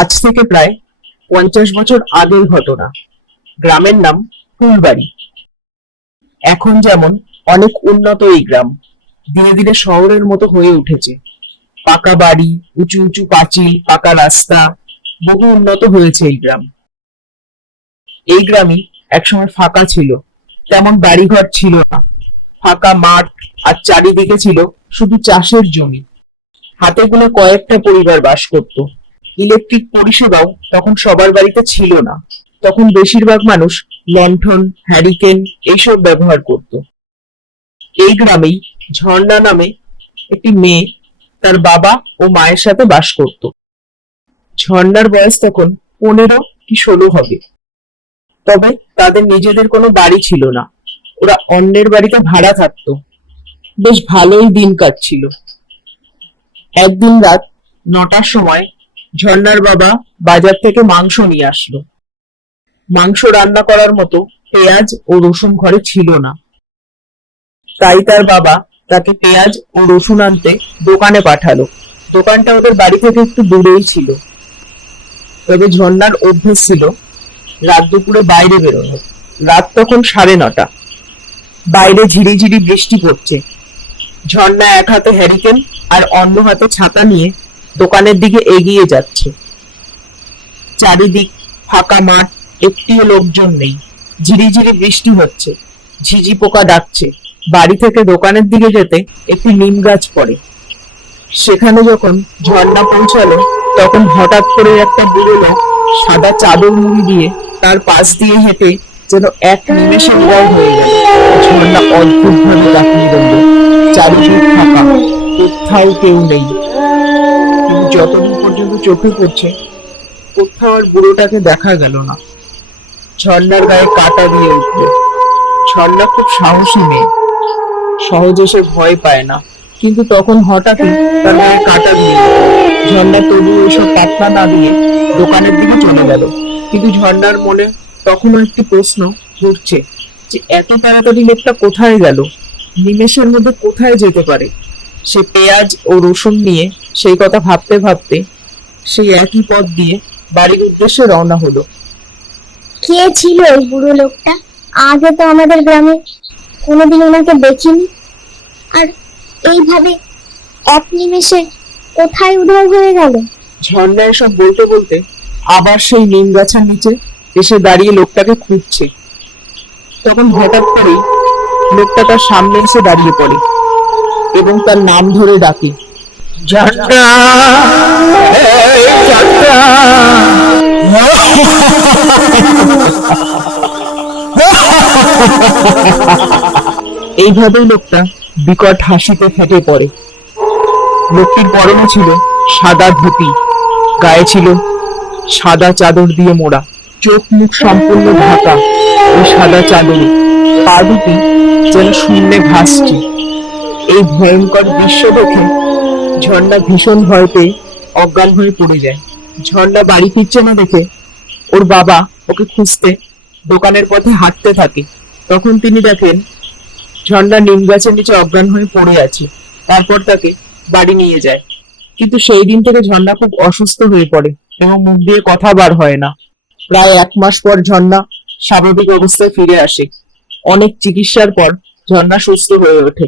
আজ থেকে প্রায় 50 বছর আগের ঘটনা। গ্রামের নাম ফুলবাড়ি। এখন যেমন অনেক উন্নত এই গ্রাম ধীরে ধীরে শহরের মতো হয়ে উঠেছে। পাকা বাড়ি, উঁচু উঁচু পাঁচিল, পাকা রাস্তা, বহু উন্নত হয়েছে এই গ্রাম। এই গ্রামই একসময় ফাঁকা ছিল, তেমন বাড়িঘর ছিল না। ফাঁকা মাঠ আর চারিদিকে ছিল শুধু চাষের জমি। হাতে গোনা কয়েকটা পরিবার বাস করত। ইলেকট্রিক পরিষেবাও তখন সবার বাড়িতে ছিল না। তখন বেশিরভাগ মানুষ লণ্ঠন, হ্যারিকেন এইসব ব্যবহার করত। এই গ্রামেই ঝর্ণা নামে একটি মেয়ে তার বাবা ও মায়ের সাথে বাস করত। ঝর্ণার বয়স তখন 15 কি 16 হবে। তবে তাদের নিজেদের কোনো বাড়ি ছিল না, ওরা অন্যের বাড়িতে ভাড়া থাকতো। বেশ ভালোই দিন কাটছিল। একদিন রাত 9টার সময় ঝর্ণার বাবা বাজার থেকে মাংস নিয়ে আসলো। মাংস রান্না করার মতো পেঁয়াজ ও রসুন ঘরে ছিল না। তাই তার বাবা তাকে পেঁয়াজ ও রসুন আনতে দোকানে পাঠালো। দোকানটা ওদের বাড়ি থেকে একটু দূরেই ছিল। তবে ঝর্ণার অভ্যেস ছিল রাত দুপুরে বাইরে বেরোনো। রাত তখন 9:30। বাইরে ঝিরিঝিরি বৃষ্টি পড়ছে। ঝর্ণা এক হাতে হ্যারিকেন আর অন্য হাতে ছাতা নিয়ে দোকানের দিকে এগিয়ে যাচ্ছে। চারিদিক ফাঁকা মাঠ, একটিও লোকজন নেই। ঝিরিঝিরি বৃষ্টি হচ্ছে, ঝিঝি পোকা ডাকছে। বাড়ি থেকে দোকানের দিকে যেতে একটি নিম গাছ পড়ে। সেখানে যখন ঝর্ণা পৌঁছালো তখন হঠাৎ করে একটা বুড়ো লোক সাদা চাদর মুড়ি দিয়ে তার পাশ দিয়ে হেঁটে যেন এক নিমেষে উধাও হয়ে গেল। ঝর্ণা অদ্ভুত ভাবে তাকিয়ে রইল। চারিদিক ফাঁকা, কোথাও কেউ নেই। কিন্তু যতদূর পর্যন্ত চোখে পড়ছে কোথাও আর বুড়োটাকে দেখা গেল না। ঝর্ণার গায়ে কাঁটা দিয়ে উঠল। ঝর্ণা খুব সাহসী মেয়ে, সহজে সে ভয় পায় না। কিন্তু তখন হঠাৎই তার গায়ে কাঁটা দিয়ে ঝর্ণা তবু ওইসব পাত্তা না দিয়ে দোকানের দিকে চলে গেল। কিন্তু ঝর্ণার মনে তখনও একটি প্রশ্ন ঘুরছে যে এত তাড়াতাড়ি লোকটা কোথায় গেল, নিমেষের মধ্যে কোথায় যেতে পারে। সে পেঁয়াজ ও রসুন নিয়ে সেই কথা ভাবতে ভাবতে সেই একই পথ দিয়ে বাড়ির উদ্দেশ্যে রওনা হলো। কে ছিল ওই বুড়ো লোকটা? আগে তো আমাদের গ্রামে কোনোদিন ওনাকে দেখিনি। আর এইভাবে এক নিমেষে কোথায় উধাও হয়ে গেল? ঝর্ণা এসব বলতে বলতে আবার সেই নিম গাছের নিচে এসে দাঁড়িয়ে লোকটাকে খুঁজছে। তখন হঠাৎ করেই লোকটা তার সামনে এসে দাঁড়িয়ে পড়ে এবং তার নাম ধরে ডাকে, ঝর্ণা, এই ঝর্ণা। এইভাবেই লোকটা বিকট হাসিতে ফেটে পড়ে। লোকটির পরনে ছিল সাদা ধুতি, গায়ে ছিল সাদা চাদর দিয়ে মোড়া, চোখ মুখ সম্পূর্ণ ঢাকা ওই সাদা চাদরে। পা দুটি যেন শূন্যে ভাসছে। এই ভয়ঙ্কর দৃশ্য দেখে ঝর্ণা ভীষণ ভয় পেয়ে অজ্ঞান হয়ে পড়ে যায়। ঝর্ণা বাড়ি ফিরছে না দেখে ওর বাবা ওকে খুঁজতে দোকানের পথে হাঁটতে থাকে। তখন তিনি দেখেন ঝর্ণা নিম গাছের নিচে অজ্ঞান হয়ে পড়ে আছে। তারপর তাকে বাড়ি নিয়ে যায়। কিন্তু সেই দিন থেকে ঝর্ণা খুব অসুস্থ হয়ে পড়ে এবং মুখ দিয়ে কথা বার হয় না। প্রায় 1 মাস পর ঝর্ণা স্বাভাবিক অবস্থায় ফিরে আসে। অনেক চিকিৎসার পর ঝর্ণা সুস্থ হয়ে ওঠে।